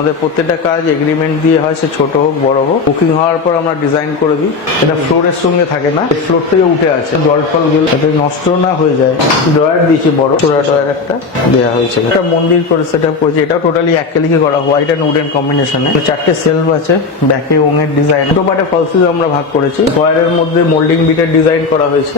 আমাদের প্রত্যেকটা কাজ এগ্রিমেন্ট দিয়ে হয়, সে ছোট হোক বড় হোক। বুকিং হওয়ার পর আমরা ডিজাইন করে দিই। এটা ফ্লোরের সঙ্গে থাকে না, ফ্লোর থেকে উঠে আছে, জল ফল গেলে যাতে নষ্ট না হয়ে যায়। ড্রয়ার দিয়েছি, বড় ড্রয়ার একটা দেওয়া হয়েছে। একটা মন্দির করে সেট আপ করেছি। এটা টোটালি অ্যাক্রিলিকে করা, হোয়াইট অ্যান্ড উডেন কম্বিনেশনে। 4টে সেলফ আছে, ব্যাকে ওঙের ডিজাইন, দুটো পার্টে ফলসিস আমরা ভাগ করেছি। স্কোয়ারের মধ্যে মোল্ডিং বিটের ডিজাইন করা হয়েছে,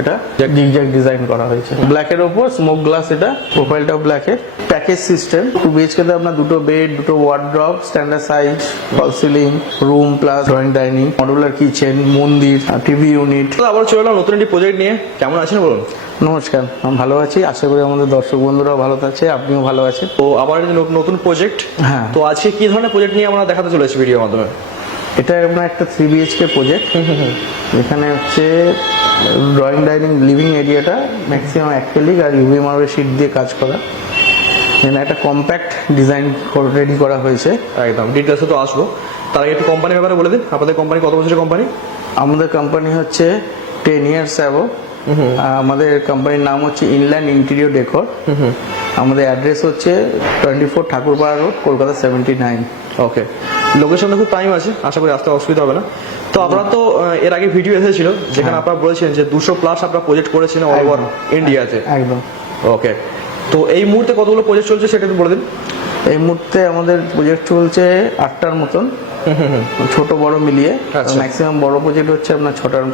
এটা জিগজ্যাগ ডিজাইন করা হয়েছে। ব্ল্যাকের ওপর স্মোক গ্লাস, এটা প্রোফাইলটাও ব্ল্যাকের। প্যাকেজ সিস্টেম 2 BHK তে আপনার দুটো বেড, দুটো wardrobe, standard size, fall ceiling, room plus drawing dining, modular kitchen, মন্দির, টিভি ইউনিট। আবার চলে এলাম নতুন একটি প্রজেক্ট নিয়ে। কেমন আছেন বলুন? নমস্কার, আমি ভালো আছি। আশা করি আমাদের দর্শক বন্ধুরাও ভালো আছে, আপনিও ভালো আছেন। তো আবার নতুন প্রজেক্ট। হ্যাঁ, তো আজকে কি ধরনের প্রজেক্ট নিয়ে আমরা দেখাতে চলেছি ভিডিওর মাধ্যমে? এটা আপনার একটা 3 BHK প্রজেক্ট। এখানে হচ্ছে ড্রয়িং ডাইনিং লিভিং এরিয়াটা ম্যাক্সিমাম অ্যাক্রিলিক আর ইউভি মার্বেল শীট দিয়ে কাজ করা। এখানে একটা কম্প্যাক্ট ডিজাইন রেডি করা হয়েছে। একদম ডিটেলসে তো আসবো, তার আগে একটু কোম্পানির ব্যাপারে বলে দিন। আপনাদের কোম্পানি কত বছরের কোম্পানি? আমাদের কোম্পানি হচ্ছে 10 years অ্যাবো। আমাদের কোম্পানির নাম হচ্ছে ইনল্যান্ড ইন্টেরিয়র ডেকর। আমাদের অ্যাড্রেস হচ্ছে 24 ঠাকুরপাড়া রোড, কলকাতা 79। ওকে, লোকেশনে খুব টাইম আছে, আশা করি আসতে অসুবিধা হবে না। তো আপনারা তো এর আগে ভিডিও এসেছিল যেখানে আপনারা বলেছিলেন যে 200+ আপনারা প্রজেক্ট করেছেন অল ওভার ইন্ডিয়াতে। একদম। ওকে, তো এই মুহূর্তে কতগুলো প্রজেক্ট চলছে সেটা একটু বলে দিন। এই মুহূর্তে আমাদের প্রজেক্ট চলছে 8টার মতন, ছোট বড় মিলিয়ে। ম্যাক্সিমাম বড় প্রজেক্ট হচ্ছে আপনার 6টার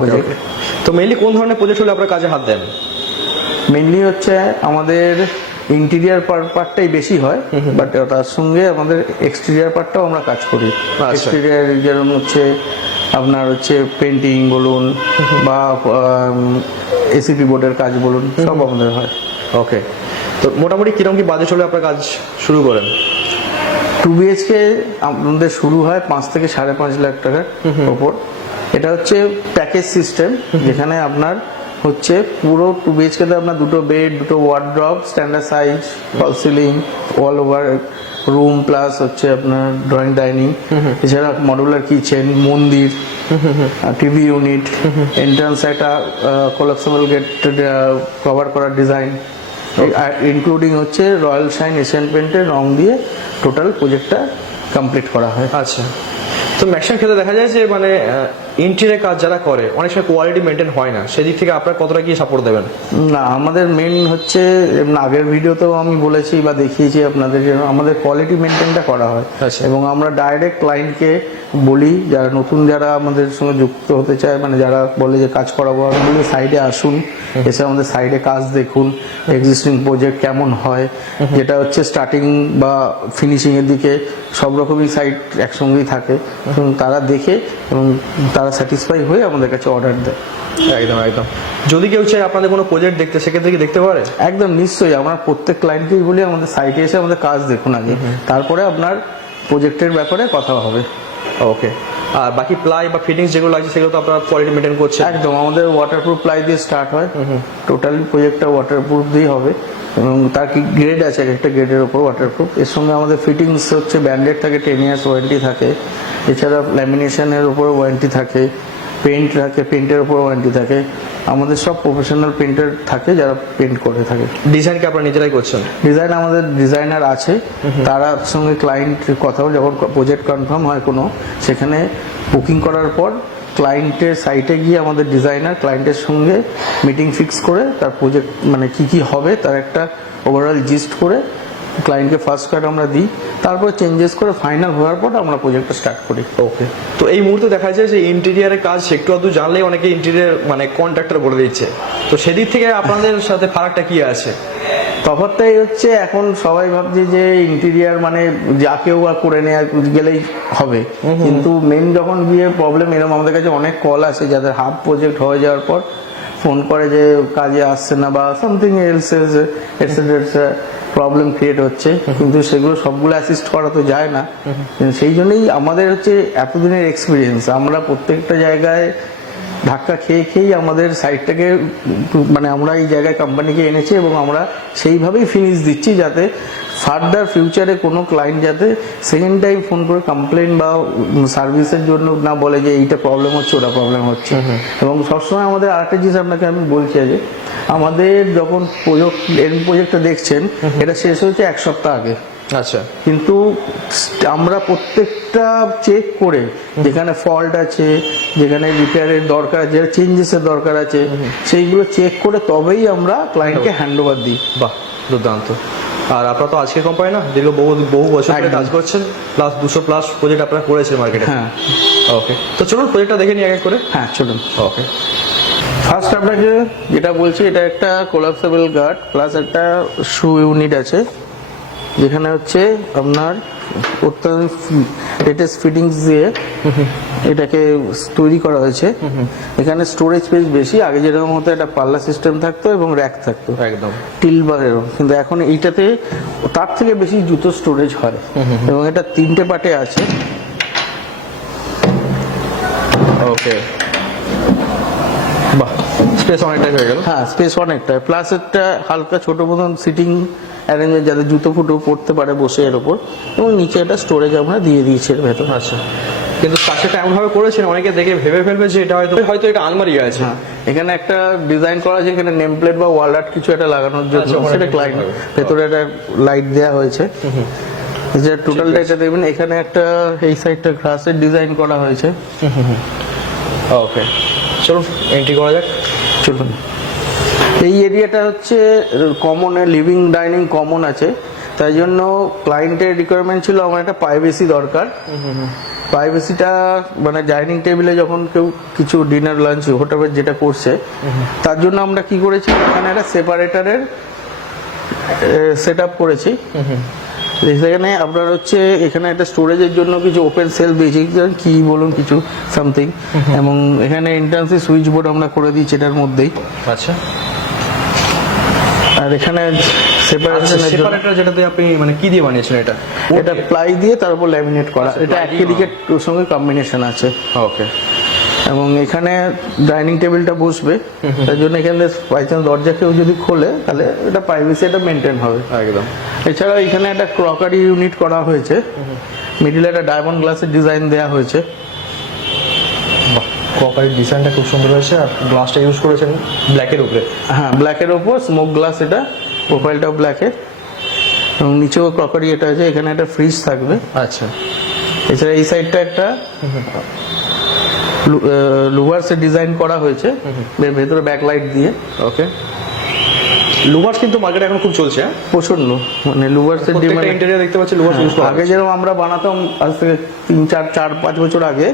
প্রজেক্ট। তো মেইনলি কোন ধরনের প্রজেক্ট হলে আপনারা কাজে হাত দেন? মেইনলি হচ্ছে আমাদের ইন্টেরিয়ার পার্টটাই বেশি হয়, বাট তার সঙ্গে আমাদের এক্সটেরিয়ার পার্টটাও আমরা কাজ করি। এক্সটেরিয়ার যেরকম হচ্ছে আপনার হচ্ছে পেন্টিং বলুন বা এসিপি বোর্ডের কাজ বলুন, সব আমাদের হয়। ওকে, তো মোটামুটি কিরকম কি বাজেট হলে আপনার কাজ শুরু করেন? 2 BHK আমাদের শুরু হয় 5 থেকে 5.5 লাখ টাকার ওপর। এটা হচ্ছে প্যাকেজ সিস্টেম, যেখানে আপনার হচ্ছে পুরো 2 BHK তে আপনার দুটো বেড, দুটো wardrobe, standard size, fall ceiling, all over room plus হচ্ছে আপনার ড্রয়িং ডাইনিং, এছাড়া মডুলার কিচেন, মন্দির, টিভি ইউনিট, এন্ট্রান্স একটা কোলাপসেবল গেট কভার করার ডিজাইন, ইনক্লুডিং হচ্ছে রয়্যাল শাইন এশিয়ান পেন্টের রং দিয়ে টোটাল প্রজেক্টটা কমপ্লিট করা হয়। আচ্ছা, তো ম্যাক্সিমাম ক্ষেত্রে দেখা যায় যে মানে ইন্টেরিয়র কাজ যারা করে অনেক সময় কোয়ালিটি মেনটেন হয় না, সেদিক থেকে আপনারা কতটা কি সাপোর্ট দেবেন? না, আমাদের মেন হচ্ছে আগের ভিডিওতেও আমি বলেছি বা দেখিয়েছি আপনাদের, আমাদের কোয়ালিটি মেনটেনটা করা হয়। এবং আমরা ডাইরেক্ট ক্লায়েন্টকে বলি, যারা নতুন যারা আমাদের সঙ্গে যুক্ত হতে চায়, মানে যারা বলে যে কাজ করাবো, আমি বলি সাইডে আসুন, এসে আমাদের সাইডে কাজ দেখুন, এক্সিস্টিং প্রজেক্ট কেমন হয়, যেটা হচ্ছে স্টার্টিং বা ফিনিশিং এর দিকে সব রকমই সাইট একসঙ্গেই থাকে, এবং তারা দেখে এবং তারা স্যাটিসফাই হয়ে আমাদের কাছে অর্ডার দেয়। একদম একদম। যদি কেউ চায় আপনাদের কোনো প্রজেক্ট দেখতে, সেক্ষেত্রে কি দেখতে পারে? একদম নিশ্চয়ই। আমরা প্রত্যেক ক্লায়েন্টকেই বলি আমাদের সাইটে এসে আমাদের কাজ দেখুন আগে, তারপরে আপনার প্রজেক্টের ব্যাপারে কথা হবে। ওকে, আর বাকি প্লাই বা ফিটিংস যেগুলো লাগছে সেগুলো তো আপনারা কোয়ালিটি মেনটেন করছেন? একদম, আমাদের ওয়াটারপ্রুফ প্লাই দিয়ে স্টার্ট হয়। টোটালি প্রজেক্টটা ওয়াটারপ্রুফ দিয়ে হবে, এবং তার কি গ্রেড আছে, একটা গ্রেডের উপর ওয়াটারপ্রুফ। এর সঙ্গে আমাদের ফিটিংস হচ্ছে ব্যান্ডেড থাকে, 10 years ওয়ারেন্টি থাকে। এছাড়া ল্যামিনেশনের উপর ওয়ারেন্টি থাকে, পেন্ট থাকে, পেন্টের উপর ওয়ারেন্টি থাকে। আমাদের সব প্রফেশনাল পেন্টার থাকে যারা পেন্ট করে থাকে। ডিজাইন কি আপনারা নিজেরাই করছেন? ডিজাইন আমাদের ডিজাইনার আছে, তারা সঙ্গে ক্লায়েন্ট কথাও যখন প্রজেক্ট কনফার্ম হয় কোনো, সেখানে বুকিং করার পর ক্লায়েন্টের সাইটে গিয়ে আমাদের ডিজাইনার ক্লায়েন্টের সঙ্গে মিটিং ফিক্স করে তার প্রজেক্ট মানে কি হবে তার একটা ওভারঅল জিস্ট করে ক্লায়েন্টকে ফার্স্ট কাট আমরা দিই, তারপর চেঞ্জেস করে ফাইনাল হওয়ার পর আমরা প্রজেক্টটা স্টার্ট করি। ওকে, তো এই মুহূর্তে দেখা যায় যে ইন্টেরিয়ারের কাজ একটু আধটু জানলেই অনেকে ইন্টেরিয়ার মানে কন্ট্রাক্টর বলে দিচ্ছে, তো সেদিক থেকে আপনাদের সাথে ফারাকটা কি আছে? তফাৎটাই হচ্ছে এখন সবাই ভাবছে যে ইন্টেরিয়ার মানে যা কেউ করে নেওয়া গেলেই হবে, কিন্তু মেন যখন গিয়ে প্রবলেম এরকম, আমাদের কাছে অনেক কল আসে যাদের হাফ প্রজেক্ট হয়ে যাওয়ার পর ফোন করে যে কাজে আসছে না বা something else etcetera problem create হচ্ছে, কিন্তু সেগুলো সবগুলো অ্যাসিস্ট করা তো যায় না। সেই জন্যই আমাদের হচ্ছে এতদিনের এক্সপিরিয়েন্স, আমরা প্রত্যেকটা জায়গায় ধাক্কা খেয়েই আমাদের সাইটটাকে মানে আমরা এই জায়গায় কোম্পানিকে এনেছি, এবং আমরা সেইভাবেই ফিনিশ দিচ্ছি যাতে ফার্দার ফিউচারে কোনো ক্লায়েন্ট যাতে সেকেন্ড টাইম ফোন করে কমপ্লেন বা সার্ভিসের জন্য না বলে যে এইটা প্রবলেম হচ্ছে ওটা প্রবলেম হচ্ছে। এবং সবসময় আমাদের আরেকটা জিনিস আপনাকে আমি বলছি যে আমাদের যখন প্রজেক্টটা দেখছেন, এটা শেষ হয়েছে 1 সপ্তাহ আগে। আচ্ছা, কিন্তু আমরা প্রত্যেকটা চেক করে যেখানে ফল্ট আছে, যেখানে রিপেয়ারের দরকার, যে চেঞ্জেসের দরকার আছে, সেইগুলো চেক করে তবেই আমরা ক্লায়েন্টকে হ্যান্ড ওভার দিই। বাহ, দুর্দান্ত। আর আপনারা তো আজকে কোম্পানি না, দীর্ঘ বহু বছর ধরে একদম। কাজ করছেন, প্লাস 200 প্লাস প্রজেক্ট আপনারা করেছেন মার্কেটে। হ্যাঁ ওকে, তো চলুন প্রজেক্টটা দেখে নিই এক এক করে। হ্যাঁ চলুন। ওকে, ফার্স্ট আপনাকে যেটা বলছি, এটা একটা কোলাপসেবল গার্ড প্লাস একটা শু ইউনিট আছে, যেখানে হচ্ছে আপনার অত্যাধুনিক লেটেস্ট ফিটিংস দিয়ে এটাকে তৈরি করা হয়েছে। এখানে স্টোরেজ স্পেস বেশি, আগে যেরকম হতো একটা পাল্লা সিস্টেম থাকতো এবং র্যাক থাকতো একদম। টিল বা এরকম, কিন্তু এখন এইটাতে তার থেকে বেশি জুতো স্টোরেজ হয় এবং এটা 3টে পার্টে আছে। ওকে, বাহ, স্পেস অনেকটাই হয়ে গেল। হ্যাঁ স্পেস অনেকটা, প্লাস একটা হালকা ছোট মতন সিটিং অ্যারেঞ্জমেন্ট, যাতে জুতো ফুটো পড়তে পারে বসে এর ওপর, এবং নিচে একটা স্টোরেজ আমরা দিয়ে দিয়েছি এর ভেতর। আচ্ছা, কিন্তু স্ট্রাকচারটা এমন ভাবে করেছেন অনেকে দেখে ভেবে ফেলবে যে এটা হয়তো এটা আলমারি আছে। হ্যাঁ, এখানে একটা ডিজাইন করা আছে, এখানে নেম প্লেট বা ওয়াল আর্ট কিছু একটা লাগানোর জন্য, আচ্ছা, ওখানে সেটা ক্লায়েন্ট হবে। ভেতরে একটা লাইট দেওয়া হয়েছে। যে টোটালটা এটা দেখবেন, এখানে একটা এই সাইডটা গ্লাসের ডিজাইন করা হয়েছে। ওকে, চলুন এন্ট্রি করা যাক। চলুন, এই এরিয়াটা হচ্ছে কমন, লিভিং ডাইনিং কমন আছে, তাই জন্য ক্লায়েন্টের রিকোয়ারমেন্ট ছিল আমার একটা প্রাইভেসি দরকার। প্রাইভেসিটা মানে ডাইনিং টেবিলে যখন কেউ কিছু ডিনার লাঞ্চ হোটেলে যেটা করছে, তার জন্য আমরা কি করেছি, এখানে একটা সেপারেটরের সেট আপ করেছি। সেখানে আপনার হচ্ছে এখানে একটা স্টোরেজের জন্য কিছু ওপেন সেল দিয়েছি, কি বলুন কিছু সামথিং, এবং এখানে এন্ট্রান্সে সুইচ বোর্ড আমরা করে দিয়েছি এটার মধ্যেই। আচ্ছা, আর এখানে সেপারেশনের জন্য সেপারেটর যেটাতে আপনি মানে কি দিয়ে বানিয়েছেন এটা? এটা প্লাই দিয়ে তারপর ল্যামিনেট করা, আচ্ছা, এটা ply দিয়ে অ্যাক্রিলিকের ওর সঙ্গে কম্বিনেশন আছে। ওকে, এবং এখানে ডাইনিং টেবিলটা বসবে, তার জন্য এখানে বাই চান্স দরজা কেউ যদি খোলে তাহলে এটা প্রাইভেসি এটা মেনটেন হবে। একদম। এছাড়াও এখানে একটা ক্রকারি ইউনিট করা হয়েছে, মিডিলে একটা ডায়মন্ড গ্লাসের ডিজাইন দেওয়া হয়েছে। ক্রকারির ডিজাইনটা খুব সুন্দর হয়েছে, আর গ্লাসটা ইউজ করেছেন ব্ল্যাকের উপরে। হ্যাঁ, ব্ল্যাকের ওপর স্মোক গ্লাস, এটা প্রোফাইলটাও ব্ল্যাকের, এবং নিচেও ক্রকারি এটা আছে। এখানে একটা ফ্রিজ থাকবে। আচ্ছা, এছাড়া এই সাইডটা একটা লুভার্সের ডিজাইন করা হয়েছে ভেতরে ব্যাকলাইট দিয়ে। ওকে, লুভার্স কিন্তু মার্কেটে এখন খুব চলছে। প্রচন্ড, মানে লুভার্সের ডিমান্ড। ইন্টেরিয়র দেখতে পাচ্ছি লুভার্স ইউজ করা। আগে যেরকম আমরা বানাতাম আজ থেকে 3-4-5 বছর আগে,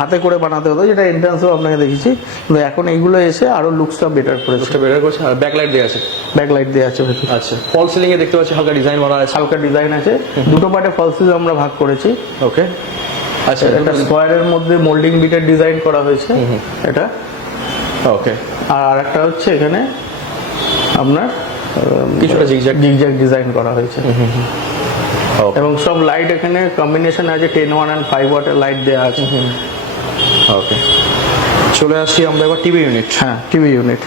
হাতে করে বানাতে হতো, যেটা এন্ট্রান্সও আপনাকে দেখেছি, কিন্তু এখন এইগুলো এসে আরো লুকসটা বেটার করেছে। এটা বেটার করছে, আর ব্যাকলাইট দেওয়া আছে। ব্যাকলাইট দেওয়া আছে ভেতরে। আচ্ছা, ফল সিলিং এ দেখতে পাচ্ছি হালকা ডিজাইন করা আছে। হালকা ডিজাইন আছে, দুটো পার্টে ফলসিস আমরা ভাগ করেছি। ওকে, আচ্ছা, একটা স্কোয়ারের মধ্যে মোল্ডিং বিটের ডিজাইন করা হয়েছে এটা। ওকে, আর একটা হচ্ছে এখানে আপনার কিছুটা জিগজ্যাগ ডিজাইন করা হয়েছে। এবং সব লাইট এখানে কম্বিনেশন আছে, 10 ওয়াট and 5 ওয়াটের লাইট দেওয়া আছে। ওকে, চলে আসছি আমরা এবার টিভি ইউনিট। হ্যাঁ, টিভি ইউনিট।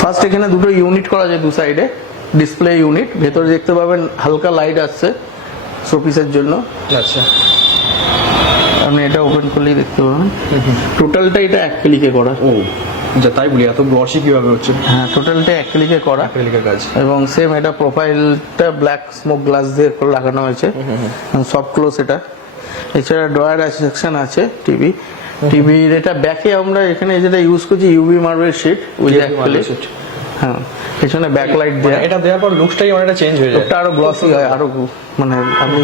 ফার্স্ট এখানে দুটো ইউনিট করা আছে, দু সাইডে ডিসপ্লে ইউনিট। ভেতরে দেখতে পাবেন হালকা লাইট আসছে শোপিসের জন্য। আচ্ছা, আপনি এটা ওপেন করলেই দেখতে পাবেন। টোটালটা এটা অ্যাক্রিলিকে করা। ও যা, তাই বলি এত গ্লসি কিভাবে হচ্ছে? হ্যাঁ, টোটালটা অ্যাক্রিলিকে করা, অ্যাক্রিলিকের কাজ। এবং সেম এটা প্রোফাইলটা ব্ল্যাক স্মোক গ্লাস দিয়ে লাগানো হয়েছে, সফট ক্লোজ এটা। এছাড়া ড্রয়ার সেকশন আছে টিভির। এটা ব্যাকে আমরা এখানে যেটা ইউজ করছি UV marble sheet with acrylic. হ্যাঁ, পেছনে ব্যাকলাইট দেয়া। এটা দেওয়ার পর লুকসটাই অনেকটা চেঞ্জ হয়ে যায়, লুকটা আরো গ্লসি হয়, আরো মানে আপনি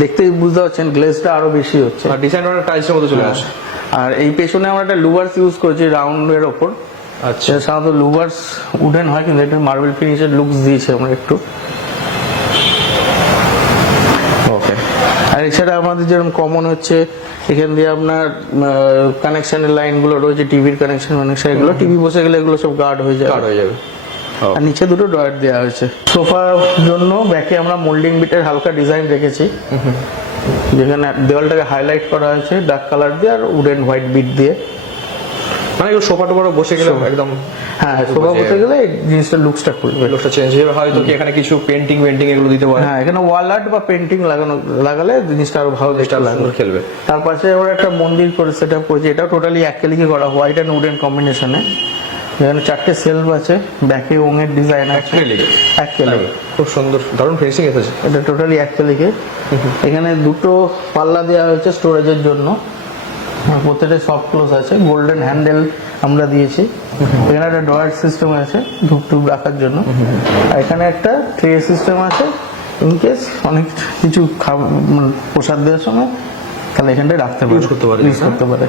দেখতেই বুঝতে পারছেন গ্লেজটা আরো বেশি হচ্ছে, আর ডিজাইনটা টাইলসের মতো চলে আসে। আর এই পেছনে আমরা একটা লুভার্স ইউজ করেছি রাউন্ডের ওপর। আচ্ছা, সাধারণত লুভার্স উডেন হয়, কিন্তু এটা মার্বেল ফিনিশের লুকস দিয়েছে আমরা একটু। ওকে, আর এছাড়া আমাদের যেরকম কমন হচ্ছে, এখান দিয়ে আপনার কানেকশনের লাইনগুলো রয়েছে, টিভির কানেকশন এগুলো, টিভি বসে গেলে এগুলো সব গার্ড হয়ে যায়। কাট হয়ে যাবে। আর নিচে দুটো ড্রয়ার দেওয়া হয়েছে। সোফার জন্য ব্যাকে আমরা মোল্ডিং বিটের হালকা ডিজাইন রেখেছি, যেখানে দেওয়ালটাকে হাইলাইট করা হয়েছে ডার্ক কালার দিয়ে আর উডেন হোয়াইট বিট দিয়ে। মানে সোফা টোফা বসে গেলে একদম, হ্যাঁ, সোফা বসে গেলে এই জিনিসটা লুকসটা খুলবে, লুকসটা চেঞ্জ হয়ে যাবে। হয়তো কি এখানে কিছু পেন্টিং এগুলো দিতে পারে। হ্যাঁ, এখানে ওয়াল আর্ট বা পেন্টিং লাগালে জিনিসটা আরো ভালো দেখতে লাগবে, খেলবে। তার পাশে আমরা একটা মন্দির করে সেট আপ করেছি, এটাও টোটালি অ্যাক্রিলিকে করা, হোয়াইট অ্যান্ড উডেন কম্বিনেশনে। এখানে 4টে সেলফ আছে, ব্যাকে ওঙের ডিজাইন আছে অ্যাক্রিলিক, খুব সুন্দর, দারুণ ফিনিশিং এসেছে। এটা টোটালি অ্যাক্রিলিকে। এখানে দুটো পাল্লা দেওয়া হয়েছে স্টোরেজের জন্য, প্রত্যেকটা সফট ক্লোজ আছে, গোল্ডেন হ্যান্ডেল আমরা দিয়েছি। এখানে একটা ড্রয়ার সিস্টেম আছে ধূপ টুপ রাখার জন্য, আর এখানে একটা ট্রে সিস্টেম আছে, ইনকেস অনেক কিছু প্রসাদ দেওয়ার সময় তাহলে এখানটায় রাখতে পারে, ইউজ করতে পারে।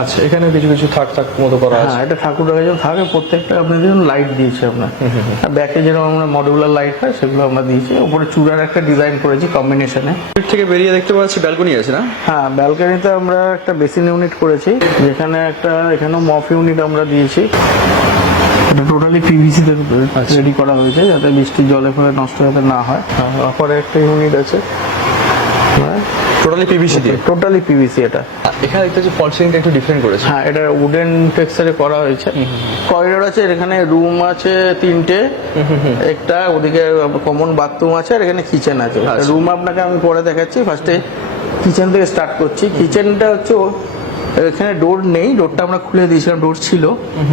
আচ্ছা, এখানে কিছু কিছু থাক মতো করা আছে। হ্যাঁ, এটা ঠাকুর রাখা যেমন থাকে, প্রত্যেকটা আপনি দেখুন লাইট দিয়েছি আপনার, আর ব্যাকে যেরকম আমরা মডিউলার লাইট হয় সেগুলো আমরা দিয়েছি। উপরে চূড়ার একটা ডিজাইন করেছি কম্বিনেশনে। থেকে বেরিয়ে দেখতে পাচ্ছি ব্যালকনি আছে না? হ্যাঁ, ব্যালকনিতে আমরা একটা বেসিন ইউনিট করেছি, যেখানে এখানেও মফ ইউনিট আমরা দিয়েছি। এটা টোটালি পিভিসি তে রেডি করা হয়েছে যাতে বৃষ্টির জলে ফলে নষ্ট যাতে না হয়। তারপরে একটা ইউনিট আছে টোটালি পিভিসি দিয়ে, টোটালি পিভিসি। এটা এখানে দেখতে পাচ্ছি ফল সিলিংটা একটু ডিফারেন্ট করেছে। হ্যাঁ, এটা উডেন টেক্সচারে করা হয়েছে। করিডোর আছে, এখানে রুম আছে 3টে, একটা ওদিকে কমন বাথরুম আছে, আর এখানে কিচেন আছে। রুম আপনাকে আমি পরে দেখাচ্ছি, ফার্স্টে কিচেন থেকে স্টার্ট করছি। কিচেনটা হচ্ছে এখানে ডোর নেই, ডোরটা আমরা খুলে দিয়েছিলাম, ডোর ছিল।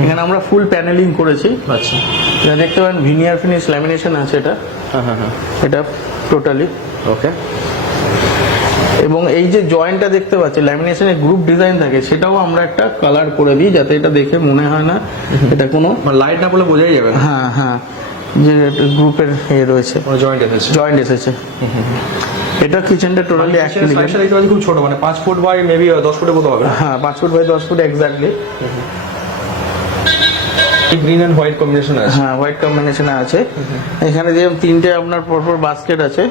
এখানে আমরা ফুল প্যানেলিং করেছি। আচ্ছা, এটা দেখতে পারেন ভিনিয়ার ফিনিশ ল্যামিনেশন আছে এটা। এটা টোটালি ওকে। এবং এই যে জয়েন্টটা দেখতে পাচ্ছি ল্যামিনেশনের গ্রুপ ডিজাইন থাকে, সেটাও আমরা একটা কালার করে দিই যাতে এটা দেখে মনে হয় না এটা কোনো লাইট না বলে বোঝাই যাবে না। হ্যাঁ হ্যাঁ, যে গ্রুপের রয়েছে, জয়েন্ট এসেছে। এটা কিচেনটা টোটালি অ্যাক্রিলিক। দেখতে পাচ্ছি খুব ছোট, মানে 5 ফুট বাই মেবি 10 ফুটের মতো হবে। হ্যাঁ, 5 foot by 10 foot exactly. Green and white combination আছে। হ্যাঁ, হোয়াইট কম্বিনেশনে আছে। এখানে যেরকম 3টে আপনার পরপর বাস্কেট আছে,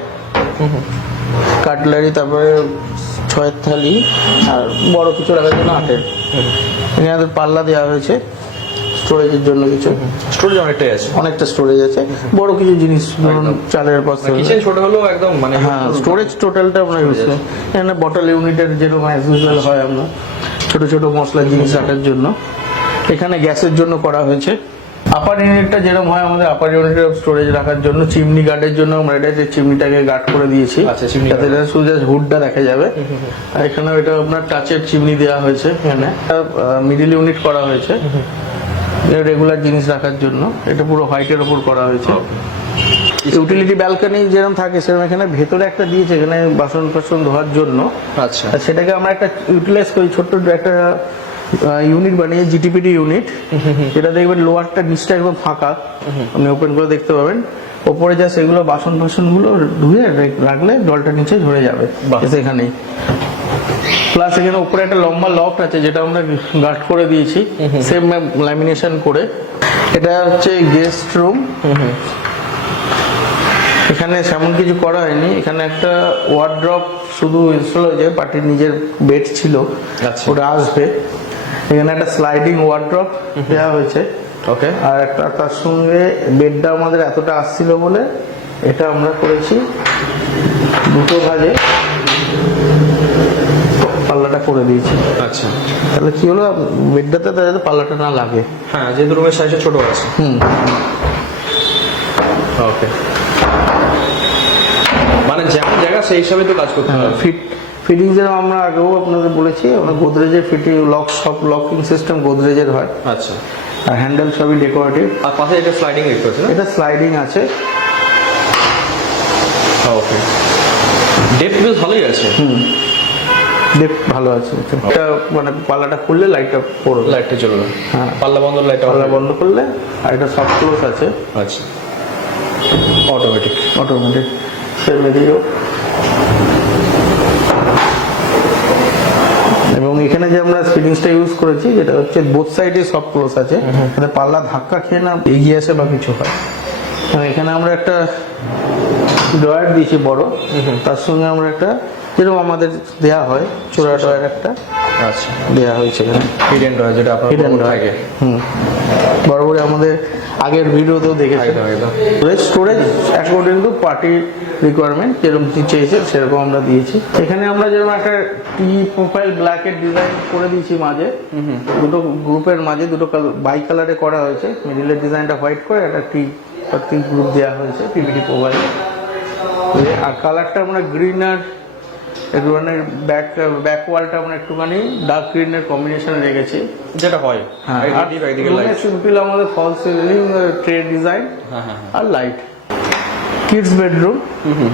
কাটলারি, তারপরে 6 থালি, আর বড় কিছু রাখার জন্য 8-এর। এখানে পাল্লা দেওয়া হয়েছে স্টোরেজের জন্য, কিছু স্টোরেজ অনেকটাই আছে, অনেকটা স্টোরেজ আছে, বড় কিছু জিনিস ধরুন চালের পাশে। কিচেন ছোট হলেও একদম মানে হ্যাঁ, স্টোরেজ টোটালটা আমরা ইউজ করি। এখানে বটল ইউনিটের যেরকম অ্যাজ ইউজুয়াল হয়, আমরা ছোট ছোট মশলার জিনিস রাখার জন্য। এখানে গ্যাসের জন্য করা হয়েছে। আপার ইউনিটটা যেরকম হয় আমাদের আপার ইউনিটের স্টোরেজ রাখার জন্য, চিমনি গার্ডের জন্য আমরা এটা চিমনিটাকে গার্ড করে দিয়েছি, যাতে এটা শুধু জাস্ট হুডটা দেখা যাবে। আর এখানেও এটা আপনার টাচের চিমনি দেওয়া হয়েছে। এখানে মিডিল ইউনিট করা হয়েছে রেগুলার জিনিস রাখার জন্য, এটা পুরো হোয়াইটের ওপর করা হয়েছে। ইউটিলিটি ব্যালকনি যেরকম থাকে সেরকম এখানে ভেতরে একটা দিয়েছে, এখানে বাসন ফাসন ধোয়ার জন্য। আচ্ছা, সেটাকে আমরা একটা ইউটিলাইজ করি, ছোট্ট একটা ইউনিট বানিয়ে, জিটিপিডি ইউনিট, যেটা দেখবেন লোয়ারটা নিচটা একদম ফাঁকা, আপনি ওপেন করে দেখতে পাবেন। ওপরে যা সেগুলো বাসন ফাসন গুলো ধুয়ে রাখলে জলটা নিচে ঝরে যাবে এখানেই। প্লাস এখানে উপরে একটা লম্বা লফট আছে যেটা আমরা গার্ড করে দিয়েছি সেম ল্যামিনেশন করে। এটা হচ্ছে গেস্ট রুম। এখানে সেমন কিছু করা হয়নি, এখানে একটা ওয়ার্ড্রপ শুধু ইনস্টল হয়েছে, পার্টির নিজের বেড ছিল, ওটা আসবে। এখানে একটা স্লাইডিং ওয়ার্ড্রপ দেওয়া হয়েছে, ওকে। আর একটা তার সঙ্গে বেডটা আমাদের এতটা আসছিল বলে এটা আমরা করেছি দুটো ভাজে, পাল্লাটা করে দিয়েছি। আচ্ছা, তাহলে কি হলো, বেডটাতে যাতে পাল্লাটা না লাগে। হ্যাঁ, যেহেতু রুমের সাইজটা ছোট আছে। ওকে, মানে যেমন জায়গা সেই হিসাবে তো কাজ করতে হবে। ফিটিংস এর আমরা আগেও আপনাদের বলেছি, আমরা গোদরেজের ফিটিং সব লকিং সিস্টেম গোদরেজের হয়। আচ্ছা, আর হ্যান্ডেল সবই ডেকোরেটিভ। আর পাশে এটা স্লাইডিং দেখতে পাচ্ছেন, এটা স্লাইডিং আছে। ওকে, ডেপথ বেশ ভালোই আছে। ডেপথ ভালো আছে। এটা মানে পাল্লাটা খুললে লাইটটা পড়বে, লাইটটা জ্বলবে। হ্যাঁ, পাল্লা বন্ধ, লাইটটা পাল্লা বন্ধ করলে। আর এটা সফট ক্লোজ আছে। আচ্ছা, অটোমেটিক সেম এদিকেও। এবং এখানে যে আমরা ফিটিংসটা ইউজ করেছি, যেটা হচ্ছে বোথ সাইডে সফট ক্লোজ আছে, যাতে পাল্লা ধাক্কা খেয়ে না এগিয়ে আসে বা কিছু হয়। এখানে আমরা একটা ড্রয়ার দিয়েছি বড়, তার সঙ্গে আমরা একটা যেরকম আমাদের দেয়া হয় চোরা ড্রয়ার একটা দেয়া হয়েছে এখানে, হিডেন ড্রয়ার, যেটা আপনার হিডেন ড্রয়ার। বরাবরই আমাদের আগের ভিডিওতেও দেখেছি। Storage according to party requirement, যেরকম চেয়েছে সেরকম আমরা দিয়েছি। এখানে আমরা যেরকম একটা টি প্রোফাইল ব্ল্যাকের ডিজাইন করে দিয়েছি মাঝে, দুটো গ্রুপের মাঝে দুটো বাই কালারে করা হয়েছে। মিডিলের ডিজাইনটা হোয়াইট করে একটা টি প্রত্যেক গ্রুপ দেওয়া হয়েছে পিভিটি প্রোফাইল। আর কালারটা আমরা গ্রিন আর একটুখানি ব্যাক ওয়ালটা আমরা একটুখানি ডার্ক গ্রিনের কম্বিনেশনে রেখেছি। যেটা হয় হ্যাঁ, একদিকে deep, একদিকে লাইট। সিম্পল আমাদের ফল সিলিং ট্রে ডিজাইন হ্যাঁ হ্যাঁ আর লাইট। কিডস বেডরুম,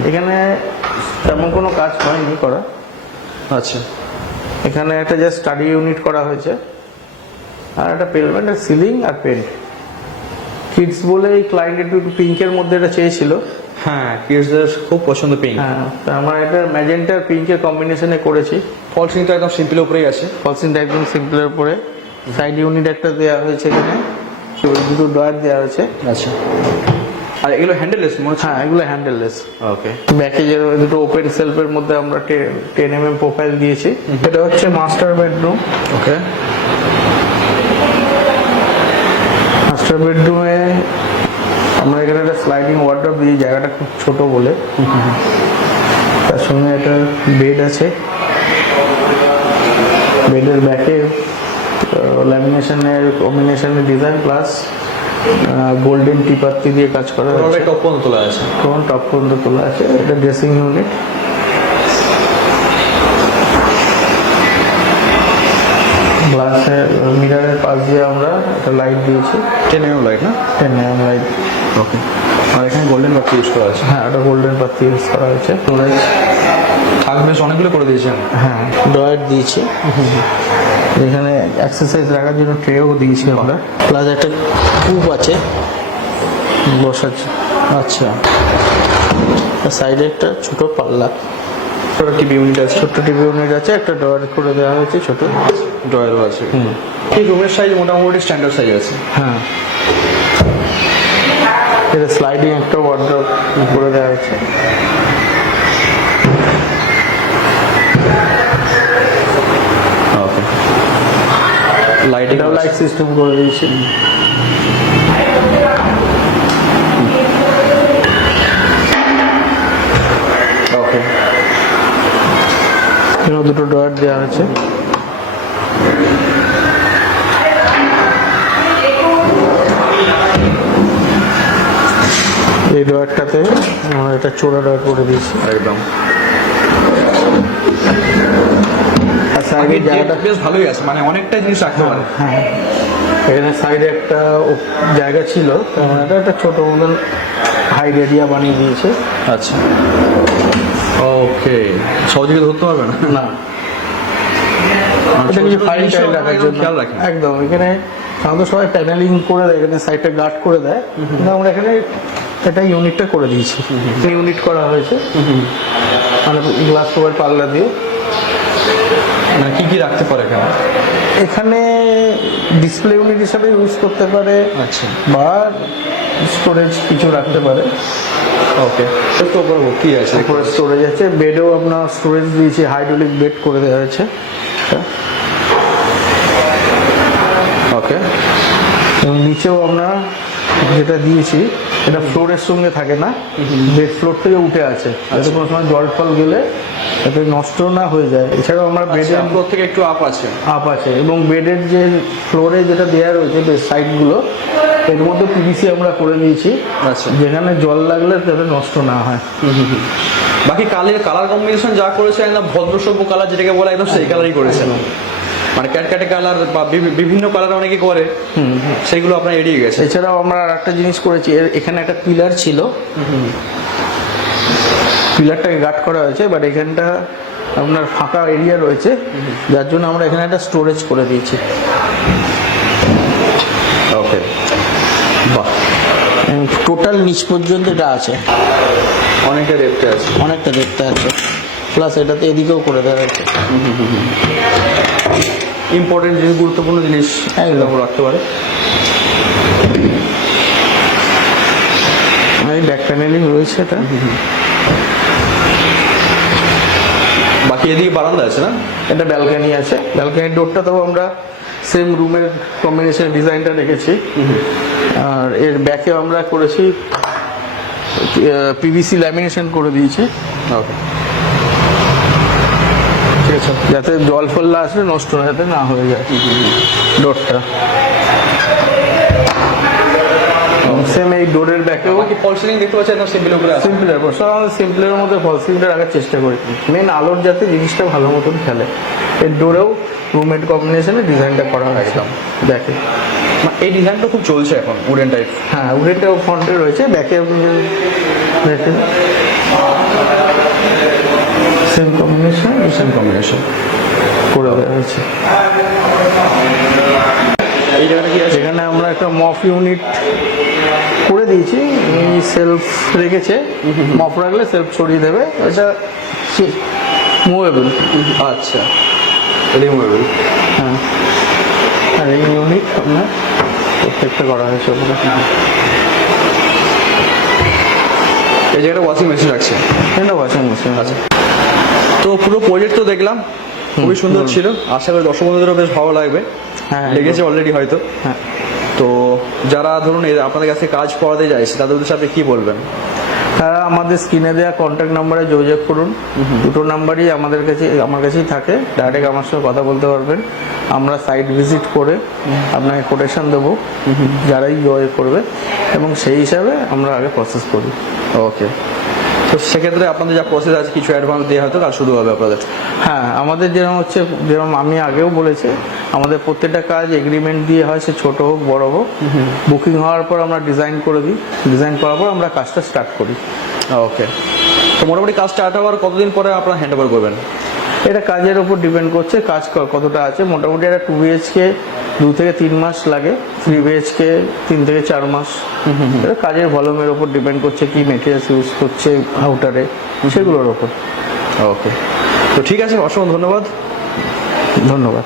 এখানে তেমন কোনো কাজ হয়নি করা। আচ্ছা, এখানে একটা জাস্ট স্টাডি ইউনিট করা হয়েছে আর একটা পেলমেন্ট আর সিলিং আর পেন্ট। কিডস বলে এই ক্লায়েন্ট একটু পিঙ্কের মধ্যে এটা চেয়েছিল। হ্যাঁ কিডসদের খুব পছন্দ পিঙ্ক। হ্যাঁ, তা আমরা এটা ম্যাজেন্টার পিঙ্কের কম্বিনেশনে করেছি। ফল সিলিং তো একদম সিম্পল উপরেই আছে। ফলসিনটা একদম সিম্পলের উপরে। সাইড ইউনিট একটা দেওয়া হয়েছে এখানে, দুটো ডয়ার দেওয়া হয়েছে। আচ্ছা, আর এগুলো হ্যান্ডেললেস মনে হচ্ছে? হ্যাঁ, এগুলো হ্যান্ডেললেস। ওকে, ব্যাকে যে দুটো ওপেন সেলফের মধ্যে আমরা 10 mm প্রোফাইল দিয়েছি। এটা হচ্ছে মাস্টার বেডরুম। ওকে, মাস্টার বেডরুমে আমরা এখানে একটা স্লাইডিং ওয়ার্ডরোব দিই, জায়গাটা খুব ছোট বলে। তার সঙ্গে একটা বেড আছে। বেডের ব্যাকে ল্যামিনেশনের কম্বিনেশনের ডিজাইন প্লাস গোল্ডেন টিপাত্তি দিয়ে কাজ করা হয়েছে। টপ পর্যন্ত তোলা আছে। তখন টপ পর্যন্ত তোলা আছে। এটা ড্রেসিং ইউনিট। গ্লাসের মিরারের পাশ দিয়ে আমরা একটা লাইট দিয়েছি, 10 mm লাইট না? 10 mm লাইট। ওকে, আর এখানে গোল্ডেন বাতি ইউজ করা আছে। হ্যাঁ, ওটা গোল্ডেন পাত্তি ইউজ করা হয়েছে। স্টোরেজ, থাক বেশ অনেকগুলো করে দিয়েছেন। হ্যাঁ, ডয়ার দিয়েছি। এখানে এক্সারসাইজ রাখার জন্য ট্রেও দিয়েছি আমরা। প্লাস একটা কূপ আছে বসার। আচ্ছা, সাইডে একটা ছোট পাল্লা, টিভি ইউনিট আছে, ছোট্ট টিভি ইউনিট আছে। একটা ডয়ার করে দেওয়া হয়েছে ছোট। ড্রয়ারও আছে। এই রুমের সাইজ মোটামুটি স্ট্যান্ডার্ড সাইজ আছে। হ্যাঁ, এটা স্লাইডিং একটা ওয়ার্ডরোব করে দেওয়া হয়েছে। ওকে, লাইটিং এটাও লাইট সিস্টেম করে দিয়েছি। ওকে, এখানে দুটো ডয়ার দেওয়া হয়েছে। এই ডয়ারটাতে আমরা এটা চোরা ডয়ার করে দিয়েছি। একদম। আর সাইডে জায়গাটা, বেশ ভালোই আছে, মানে অনেকটা জিনিস রাখতে পারে। হ্যাঁ, এখানে সাইডে একটা জায়গা ছিল, তো আমরা এটা একটা ছোট মতন হাইড এরিয়া বানিয়ে দিয়েছে। আচ্ছা, ওকে, সহজে ধরতে পারবে না। না, এটা কিছু ফাইল টাইল রাখার জন্য খেয়াল রাখেন। একদম। এখানে সাধারণত সবাই প্যানেলিং করে দেয়, এখানে সাইডটা গার্ড করে দেয়, কিন্তু আমরা এখানে এটা ইউনিটটা করে দিয়েছি। ইউনিট করা হয়েছে মানে গ্লাস কভার পাল্লা দিয়ে। মানে কি কি রাখতে পারে এখানে? এখানে ডিসপ্লে ইউনিট হিসাবে ইউজ করতে পারে আচ্ছা, বা স্টোরেজ কিছু রাখতে পারে। ওকে, তো কি আছে? উপরে স্টোরেজ আছে। বেডেও আপনার স্টোরেজ দিয়েছি, হাইড্রোলিক বেড করে দেওয়া হয়েছে। ওকে, এবং নিচেও আমরা যেটা দিয়েছি এটা ফ্লোরের সঙ্গে থাকে না, বেড ফ্লোর থেকে উঠে আছে, যাতে কোনো সময় জল ফল গেলে যাতে নষ্ট না হয়ে যায়। এছাড়াও আমরা বেডের ফ্লোর থেকে একটু আপ আছে। আপ আছে এবং বেডের যে ফ্লোরে যেটা দেওয়া রয়েছে বেড সাইডগুলো, এর মধ্যে পিভিসি আমরা করে দিয়েছি, আচ্ছা, যেখানে জল লাগলে যাতে নষ্ট না হয়। বাকি কালার কম্বিনেশন যা করেছে একদম ভদ্রসভ্য কালার যেটাকে বলে, একদম সেই কালারই করেছেন। মানে ক্যাটক্যাটে কালার বা বিভিন্ন কালার অনেকে করে, সেইগুলো আপনার এড়িয়ে গেছে। এছাড়াও আমরা আর একটা জিনিস করেছি, এখানে একটা পিলার ছিল, পিলারটাকে গার্ড করা হয়েছে, বাট এখানটা আপনার ফাঁকা এরিয়া রয়েছে, যার জন্য আমরা এখানে একটা স্টোরেজ করে দিয়েছি। ওকে, বাহ, টোটাল নিচ পর্যন্ত এটা আছে, অনেকটা দেখতে আছে। অনেকটা দেখতে আছে। প্লাস এটাতে এদিকেও করে দেওয়া হয়েছে। ইম্পর্টেন্ট জিনিস, গুরুত্বপূর্ণ জিনিস একদম রাখতে পারে। ব্যাক প্যানেলিং রয়েছে এটা। বাকি এদিকে বারান্দা আছে না? এটা ব্যালকানি আছে। ব্যালকানির ডোরটাতেও আমরা সেম রুমের কম্বিনেশন ডিজাইনটা রেখেছি। আর এর ব্যাকে আমরা করেছি পিভিসি ল্যামিনেশন করে দিয়েছি। ওকে, ঠিক আছে, যাতে জল ফল আসলে নষ্ট যাতে না হয়ে যায় ডোরটা। সেম এই এই ডোরের ব্যাকেও বাকি ফল সিলিং দেখতে পাচ্ছি একদম সিম্পল করে আছে। সিম্পলের আমাদের সিম্পলের মধ্যে ফল সিলিংটা রাখার চেষ্টা করি, মেন আলোর যাতে জিনিসটা ভালো মতন খেলে। এর ডোরেও রুমেড কম্বিনেশনে ডিজাইনটা করা হয় একদম দেখে। এই ডিজাইনটা খুব চলছে এখন উডেন টাইপ। হ্যাঁ উডেনটাও ফ্রন্টে রয়েছে, ব্যাকে দেখে সেম কম্বিনেশন করে দেওয়া হয়েছে। এই জায়গাটা কি আছে? এখানে আমরা একটা মফ ইউনিট করে দিয়েছি, এই সেলফ রেখেছে, মফ রাখলে সেলফ ছড়িয়ে দেবে, এটা মুভেবল। আচ্ছা, রিমুভেবল। হ্যাঁ, আর এই ইউনিট আপনার প্রত্যেকটা করা হয়েছে ওগুলো। এই জায়গাটা ওয়াশিং মেশিন রাখছে। এটা ওয়াশিং মেশিন আছে। তো পুরো প্রজেক্ট তো দেখলাম, খুবই সুন্দর ছিল। আশা করি দর্শক বন্ধুদেরও বেশ ভালো লাগবে। হ্যাঁ, লেগেছে অলরেডি হয়তো। হ্যাঁ। তো যারা ধরুন আপনাদের কাছে কাজ করাতে চাইছে তাদের উদ্দেশ্যে আপনি কি বলবেন? তারা আমাদের স্ক্রিনে দেওয়া কন্ট্যাক্ট নাম্বারে যোগাযোগ করুন। দুটো নাম্বারই আমার কাছেই থাকে, ডাইরেক্ট আমার সঙ্গে কথা বলতে পারবেন। আমরা সাইট ভিজিট করে আপনাকে কোটেশন দেবো যারাই যোগাযোগ করবে, এবং সেই হিসাবে আমরা আগে প্রসেস করি। ওকে, তো সেক্ষেত্রে আপনাদের যা প্রসেস আছে কিছু অ্যাডভান্স দিয়ে হয়তো কাজ শুরু হবে আপনাদের? হ্যাঁ, আমাদের যেরকম আমি আগেও বলেছি, আমাদের প্রত্যেকটা কাজ এগ্রিমেন্ট দিয়ে হয়, সে ছোট হোক বড় হোক। বুকিং হওয়ার পর আমরা ডিজাইন করে দিই, ডিজাইন করার পর আমরা কাজটা স্টার্ট করি। ওকে, তো মোটামুটি কাজ স্টার্ট হওয়ার কতদিন পরে আপনারা হ্যান্ড ওভার করবেন? এটা কাজের উপর ডিপেন্ড করছে, কাজ কতটা আছে। মোটামুটি একটা 2 BHK 2 থেকে 3 মাস লাগে, 3 BHK 3 থেকে 4 মাস। এটা কাজের ভলিউমের উপর ডিপেন্ড করছে, কি মেটেরিয়ালস ইউজ করছে আউটারে, সেগুলোর উপর। ওকে, তো ঠিক আছে, অসংখ্য ধন্যবাদ। ধন্যবাদ।